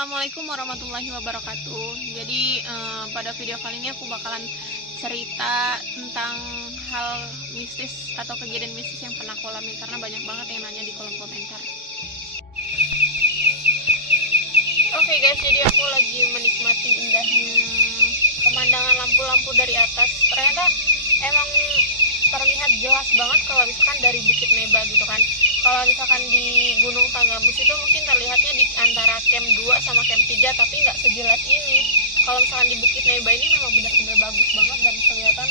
Assalamualaikum warahmatullahi wabarakatuh. Jadi pada video kali ini aku bakalan cerita tentang hal mistis atau kejadian mistis yang pernah aku alami, karena banyak banget yang nanya di kolom komentar. Oke guys, jadi aku lagi menikmati indahnya pemandangan lampu-lampu dari atas. Ternyata emang terlihat jelas banget kalau misalkan dari Bukit Neba gitu kan. Kalau misalkan di Gunung Tanggamus itu mungkin terlihatnya di antara camp 2 sama camp 3, tapi nggak sejelas ini. Kalau misalkan di Bukit Neba ini memang benar-benar bagus banget dan kelihatan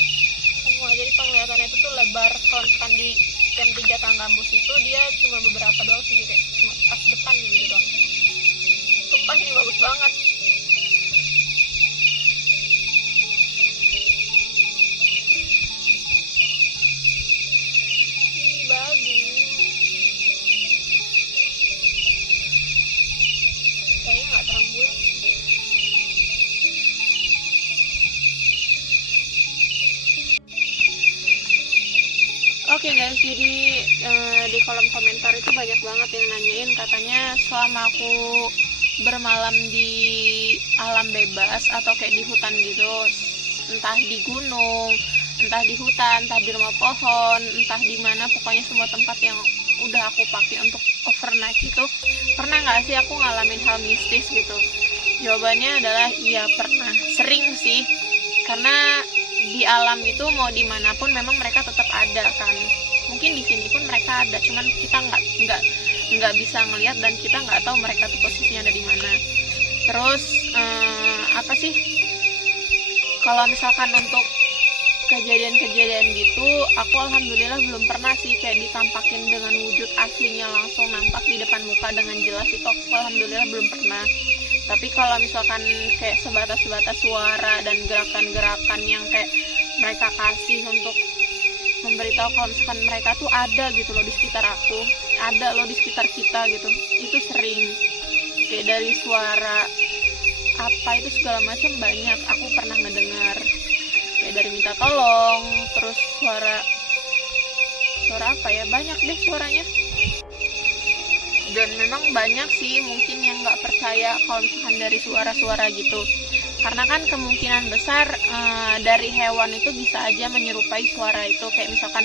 semua. Jadi penglihatannya itu tuh lebar. Kalau misalkan di camp 3 Tanggamus itu dia cuma beberapa doang sih, kayak cuma pas depan gitu doang. Sumpah ini bagus banget. Ini bagus. Kayaknya nggak terang bulan sih. Oke guys, jadi di kolom komentar itu banyak banget yang nanyain, katanya selama aku bermalam di alam bebas atau kayak di hutan gitu, entah di gunung, entah di hutan, entah di rumah pohon, entah di mana, pokoknya semua tempat yang udah aku pakai untuk overnight itu, pernah nggak sih aku ngalamin hal mistis gitu? Jawabannya adalah iya, pernah. Sering sih, karena di alam itu mau dimanapun memang mereka tetap ada kan. Mungkin di sini pun mereka ada, cuman kita nggak bisa ngelihat dan kita nggak tahu mereka tuh posisinya ada di mana. Terus apa sih? Kalau misalkan untuk kejadian-kejadian gitu, aku alhamdulillah belum pernah sih kayak ditampakin dengan wujud aslinya langsung nampak di depan muka dengan jelas. Itu aku alhamdulillah belum pernah. Tapi kalau misalkan kayak sebatas-sebatas suara dan gerakan-gerakan yang kayak mereka kasih untuk memberitahu kalau misalkan mereka tuh ada gitu loh di sekitar aku, ada loh di sekitar kita gitu, itu sering. Kayak dari suara apa itu segala macam banyak aku pernah ngedengar. Kayak dari minta tolong, terus suara apa ya, banyak deh suaranya. Dan memang banyak sih mungkin yang nggak percaya kalau misalkan dari suara-suara gitu, karena kan kemungkinan besar dari hewan itu bisa aja menyerupai suara itu. Kayak misalkan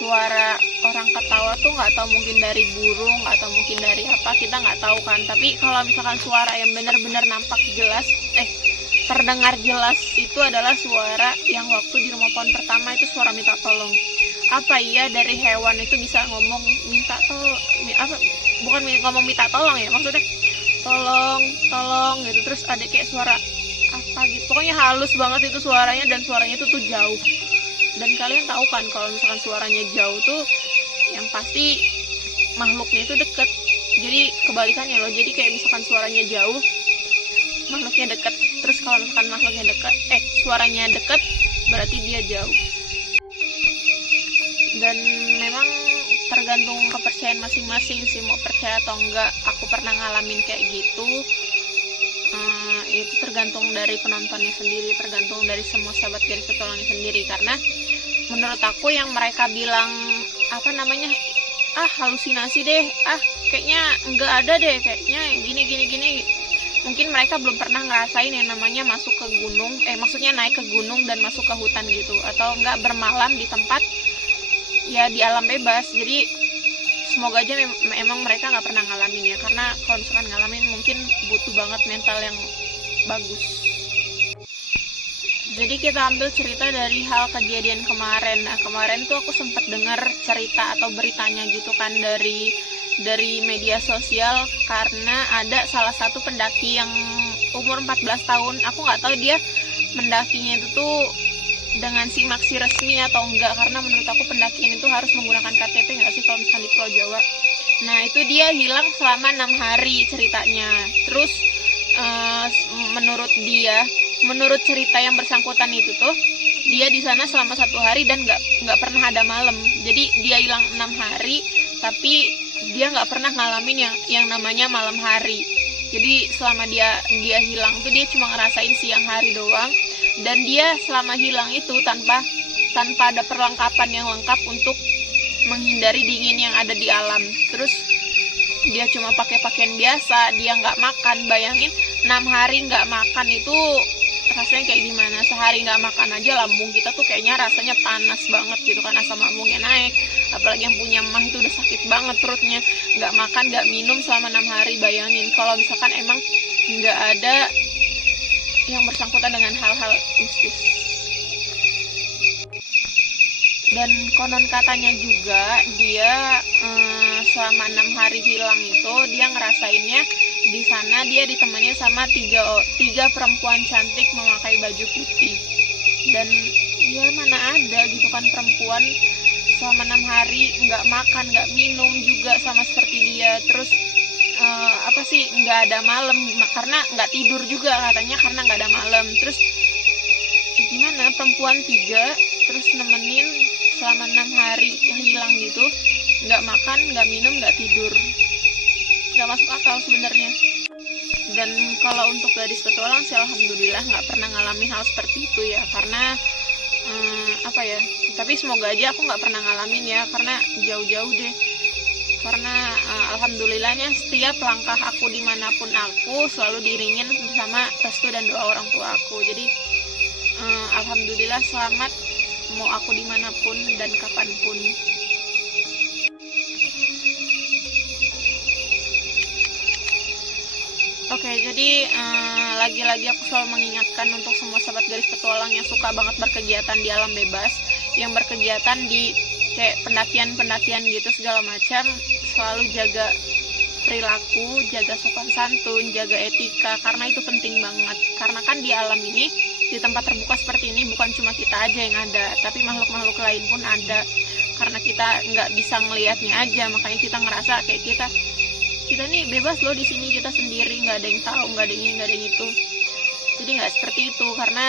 suara orang ketawa tuh nggak tahu mungkin dari burung atau mungkin dari apa, kita nggak tahu kan. Tapi kalau misalkan suara yang benar-benar nampak jelas, terdengar jelas, itu adalah suara yang waktu di rumah pohon pertama itu suara minta tolong. Apa iya dari hewan itu bisa ngomong minta tolong, bukan ngomong minta tolong ya, maksudnya tolong gitu. Terus ada kayak suara apa gitu, pokoknya halus banget itu suaranya, dan suaranya itu tuh jauh. Dan kalian tahu kan kalau misalkan suaranya jauh tuh yang pasti makhluknya itu deket. Jadi kebalikannya loh, jadi kayak misalkan suaranya jauh, makhluknya deket. Terus kalau misalkan makhluknya deket, suaranya deket, berarti dia jauh. Dan memang tergantung kepercayaan masing-masing sih, mau percaya atau enggak. Aku pernah ngalamin kayak gitu. Itu tergantung dari penontonnya sendiri, tergantung dari semua sahabat garis petualangan sendiri. Karena menurut aku yang mereka bilang halusinasi deh, kayaknya enggak ada deh, kayaknya gini, mungkin mereka belum pernah ngerasain yang namanya masuk ke gunung, maksudnya naik ke gunung dan masuk ke hutan gitu, atau enggak bermalam di tempat ya di alam bebas. Jadi semoga aja memang mereka nggak pernah ngalamin ya, karena kalau misalkan ngalamin mungkin butuh banget mental yang bagus. Jadi kita ambil cerita dari hal kejadian kemarin. Nah, kemarin tuh aku sempat dengar cerita atau beritanya gitu kan dari media sosial, karena ada salah satu pendaki yang umur 14 tahun. Aku nggak tahu dia mendakinya itu tuh dengan simaksi resmi atau enggak, karena menurut aku pendakian itu harus menggunakan KTP nggak sih kalau misalkan di Pulau Jawa. Nah itu dia hilang selama 6 hari ceritanya. Terus menurut cerita yang bersangkutan itu tuh, dia di sana selama 1 hari dan nggak pernah ada malam. Jadi dia hilang 6 hari, tapi dia nggak pernah ngalamin yang namanya malam hari. Jadi selama dia hilang tuh dia cuma ngerasain siang hari doang. Dan dia selama hilang itu tanpa ada perlengkapan yang lengkap untuk menghindari dingin yang ada di alam. Terus dia cuma pakai pakaian biasa, dia nggak makan. Bayangin 6 hari nggak makan itu rasanya kayak gimana. Sehari nggak makan aja lambung kita tuh kayaknya rasanya panas banget gitu kan, asam lambungnya naik. Apalagi yang punya mah itu udah sakit banget perutnya, nggak makan nggak minum selama 6 hari. Bayangin kalau misalkan emang nggak ada yang bersangkutan dengan hal-hal mistis. Dan konon katanya juga dia selama 6 hari hilang itu dia ngerasainnya di sana dia ditemenin sama tiga perempuan cantik memakai baju putih. Dan ya mana ada gitu kan perempuan selama 6 hari nggak makan nggak minum juga sama seperti dia. Terus nggak ada malam karena nggak tidur juga katanya karena nggak ada malam. Terus gimana perempuan 3 terus nemenin selama 6 hari hilang gitu, nggak makan nggak minum nggak tidur, nggak masuk akal sebenarnya. Dan kalau untuk gadis petualang sih alhamdulillah nggak pernah ngalamin hal seperti itu ya, karena tapi semoga aja aku nggak pernah ngalamin ya, karena jauh-jauh deh. Karena alhamdulillahnya setiap langkah aku dimanapun aku selalu diiringin sama restu dan doa orang tua aku. Jadi alhamdulillah selamat mau aku dimanapun dan kapanpun. Oke, jadi lagi-lagi aku selalu mengingatkan untuk semua sahabat garis petualang yang suka banget berkegiatan di alam bebas, yang berkegiatan di kayak pendakian-pendakian gitu segala macam, selalu jaga perilaku, jaga sopan santun, jaga etika, karena itu penting banget. Karena kan di alam ini, di tempat terbuka seperti ini bukan cuma kita aja yang ada, tapi makhluk-makhluk lain pun ada. Karena kita nggak bisa ngelihatnya aja, makanya kita ngerasa kayak kita nih bebas loh di sini, kita sendiri, nggak ada yang tahu, nggak ada yang ini, nggak ada yang itu. Jadi nggak seperti itu, karena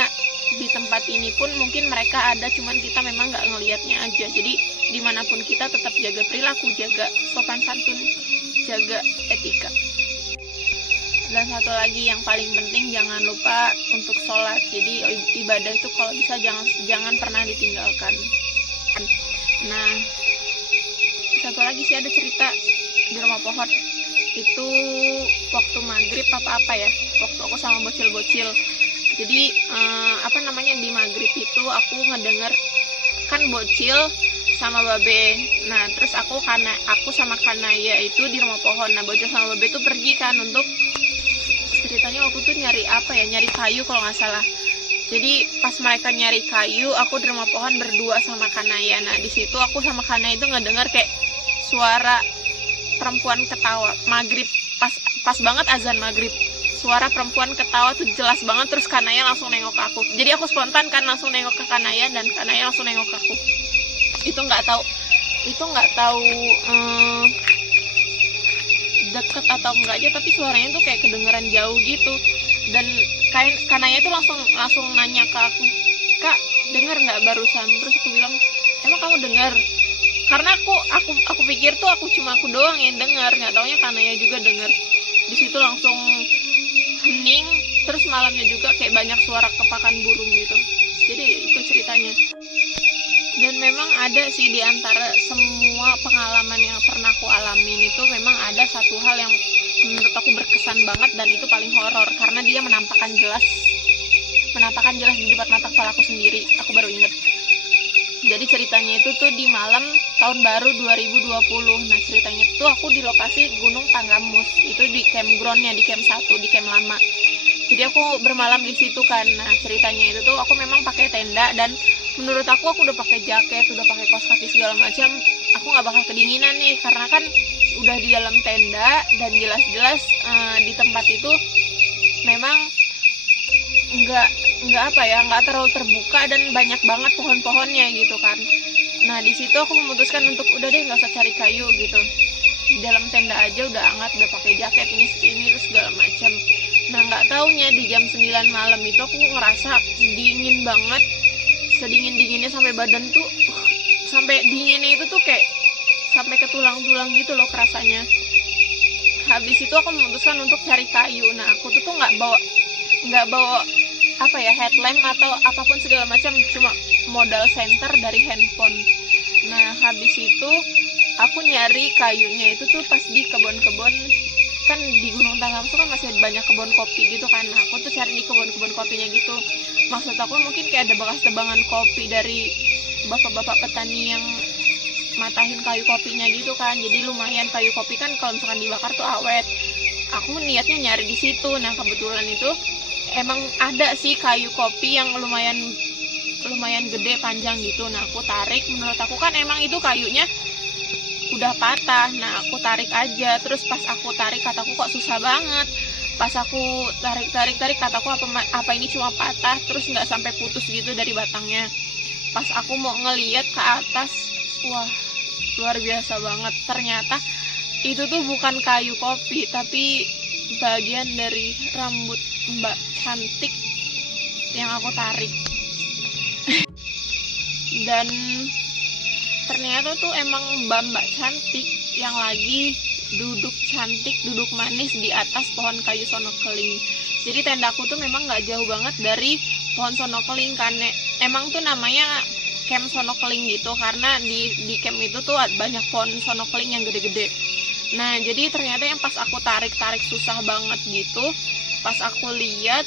di tempat ini pun mungkin mereka ada, cuman kita memang nggak ngelihatnya aja. Jadi dimanapun kita tetap jaga perilaku, jaga sopan santun, jaga etika. Dan satu lagi yang paling penting, jangan lupa untuk sholat. Jadi ibadah itu kalau bisa jangan pernah ditinggalkan. Nah, satu lagi sih ada cerita di rumah pohon. Itu waktu maghrib apa ya, waktu aku sama bocil-bocil. Jadi di maghrib itu aku ngedenger kan bocil sama babe. Nah terus aku sama Kanaya itu di rumah pohon. Nah bocil sama babe itu pergi kan untuk ceritanya waktu itu nyari kayu kalau nggak salah. Jadi pas mereka nyari kayu, aku di rumah pohon berdua sama Kanaya. Nah di situ aku sama Kanaya itu ngedenger kayak suara perempuan ketawa maghrib, pas banget azan maghrib. Suara perempuan ketawa tuh jelas banget. Terus Kanaya langsung nengok ke aku. Jadi aku spontan kan langsung nengok ke Kanaya, dan Kanaya langsung nengok ke aku. Itu nggak tahu deket atau enggak aja, tapi suaranya tuh kayak kedengeran jauh gitu. Dan Kanaya tuh langsung nanya ke aku, "Kak, dengar nggak barusan?" Terus aku bilang, "Emang kamu dengar?" Karena aku pikir tuh aku doang yang dengar, nggak taunya Kanaya juga dengar. Di situ langsung hening. Terus malamnya juga kayak banyak suara kepakan burung gitu. Jadi itu ceritanya. Dan memang ada sih di antara semua pengalaman yang pernah aku alamin itu, memang ada satu hal yang menurut aku berkesan banget, dan itu paling horor karena dia menampakkan jelas di depan mata kepala aku sendiri. Aku baru inget. Jadi ceritanya itu tuh di malam tahun baru 2020. Nah ceritanya itu tuh aku di lokasi Gunung Tanggamus. Itu di campgroundnya, di camp 1, di camp lama. Jadi aku bermalam di situ kan. Nah ceritanya itu tuh aku memang pakai tenda, dan menurut aku udah pakai jaket, udah pakai kaos kaki segala macam. Aku nggak bakal kedinginan nih, karena kan udah di dalam tenda, dan jelas-jelas di tempat itu memang nggak terlalu terbuka, dan banyak banget pohon-pohonnya gitu kan. Nah di situ aku memutuskan untuk udah deh nggak usah cari kayu gitu. Di dalam tenda aja udah hangat, udah pakai jaket ini terus segala macam. Nah nggak taunya di jam 9 malam itu aku ngerasa dingin banget, sedingin-dinginnya sampai badan tuh sampai dinginnya itu tuh kayak sampai ke tulang-tulang gitu loh kerasanya. Habis itu aku memutuskan untuk cari kayu. Nah aku tuh nggak bawa headlamp atau apapun segala macam, cuma modal senter dari handphone. Nah habis itu aku nyari kayunya itu tuh pas di kebun-kebun, kan di Gunung Tanggamus kan masih banyak kebun kopi gitu kan. Nah, aku tuh cari di kebun-kebun kopinya gitu. Maksud aku mungkin kayak ada bekas tebangan kopi dari bapak-bapak petani yang matahin kayu kopinya gitu kan. Jadi lumayan, kayu kopi kan kalau misalkan dibakar tuh awet. Aku niatnya nyari di situ. Nah, kebetulan itu emang ada sih kayu kopi yang lumayan gede panjang gitu. Nah, aku tarik, menurut aku kan emang itu kayunya udah patah. Nah, aku tarik aja. Terus pas aku tarik, kataku kok susah banget. Pas aku tarik kataku apa ini cuma patah, terus nggak sampai putus gitu dari batangnya. Pas aku mau ngeliat ke atas, wah, luar biasa banget. Ternyata itu tuh bukan kayu kopi, tapi bagian dari rambut Mbak cantik yang aku tarik. Dan ternyata tuh emang mbak cantik yang lagi duduk cantik, duduk manis di atas pohon kayu sonokeling. Jadi tendaku tuh memang gak jauh banget dari pohon sonokeling, karena emang tuh namanya camp sonokeling gitu, karena di camp itu tuh banyak pohon sonokeling yang gede-gede. Nah, jadi ternyata yang pas aku tarik susah banget gitu, pas aku lihat,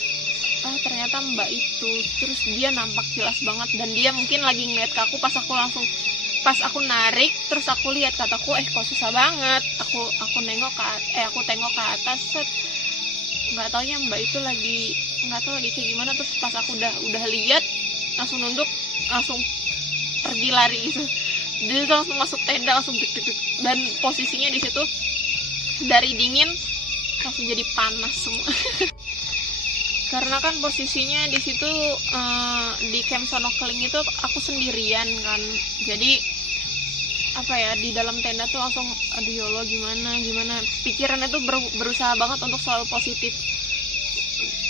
ternyata mbak itu, terus dia nampak jelas banget, dan dia mungkin lagi ngeliat ke aku. Pas aku narik, terus aku lihat, kataku kok susah banget. Aku tengok ke atas, set, nggak taunya mbak itu nggak tahu lagi kayak gimana. Terus pas aku udah lihat, langsung nunduk, langsung pergi lari gitu. Jadi langsung masuk tenda, langsung deg-deg, dan posisinya di situ dari dingin langsung jadi panas semua. Karena kan posisinya di situ di camp sonokeling itu aku sendirian kan. Jadi di dalam tenda tuh langsung aduh ya Allah, gimana. Pikirannya tuh berusaha banget untuk selalu positif.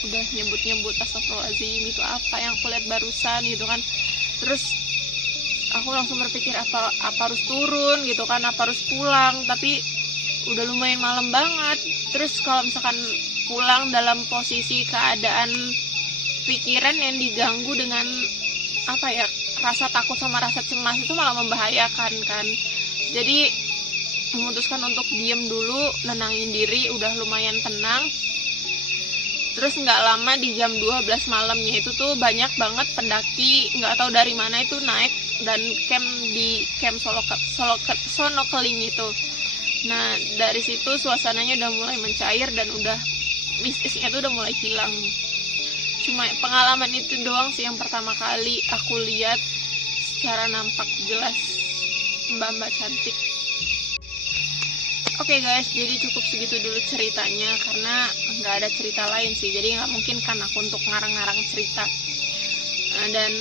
Udah nyebut astagfirullahaladzim, itu apa yang aku lihat barusan gitu kan. Terus aku langsung berpikir apa harus turun gitu kan, apa harus pulang, tapi udah lumayan malam banget. Terus kalau misalkan pulang dalam posisi keadaan pikiran yang diganggu dengan rasa takut sama rasa cemas, itu malah membahayakan kan. Jadi memutuskan untuk diem dulu, nenangin diri, udah lumayan tenang. Terus nggak lama di jam 12 malamnya itu tuh banyak banget pendaki nggak tahu dari mana itu naik dan camp di camp sonokeling itu. Nah, dari situ suasananya udah mulai mencair dan udah mistisnya tuh udah mulai hilang. Cuma pengalaman itu doang sih yang pertama kali aku lihat secara nampak jelas mbak-mbak cantik. Oke guys, jadi cukup segitu dulu ceritanya, karena nggak ada cerita lain sih, jadi nggak mungkin kan aku untuk ngarang-ngarang cerita. Dan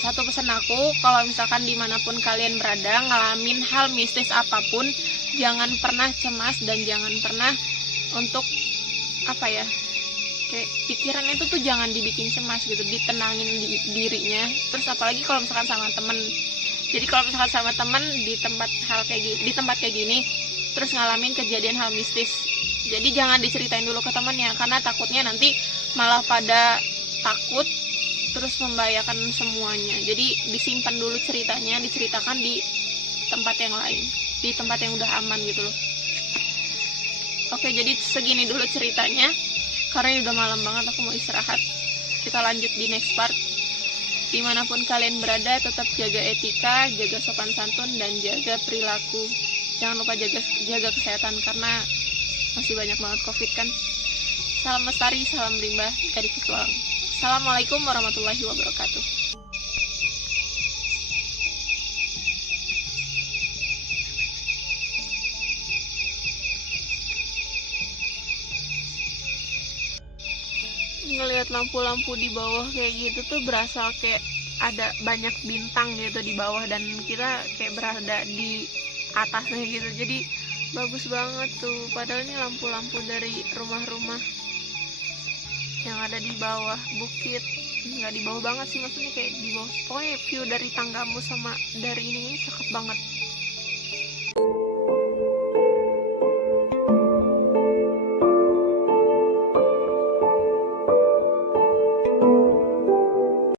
satu pesan aku, kalau misalkan dimanapun kalian berada ngalamin hal mistis apapun, jangan pernah cemas dan jangan pernah untuk kayak pikiran itu tuh jangan dibikin cemas gitu, ditenangin dirinya. Terus apalagi kalau misalkan sama temen. Jadi kalau misalkan sama temen di tempat kayak gini terus ngalamin kejadian hal mistis, jadi jangan diceritain dulu ke temennya, karena takutnya nanti malah pada takut terus membahayakan semuanya. Jadi disimpan dulu ceritanya, diceritakan di tempat yang lain, di tempat yang udah aman gitu loh. Oke, jadi segini dulu ceritanya, karena ini udah malam banget, aku mau istirahat. Kita lanjut di next part. Dimanapun kalian berada, tetap jaga etika, jaga sopan santun, dan jaga perilaku. Jangan lupa jaga kesehatan, karena masih banyak banget COVID kan. Salam lestari, salam limbah dari petualang. Assalamualaikum warahmatullahi wabarakatuh. Ngelihat lampu-lampu di bawah kayak gitu tuh berasa kayak ada banyak bintang gitu di bawah, dan kita kayak berada di atasnya gitu. Jadi bagus banget tuh, padahal ini lampu-lampu dari rumah-rumah yang ada di bawah bukit. Nggak di bawah banget sih, maksudnya kayak di bawah, pokoknya view dari tanggamu sama dari ini cakep banget.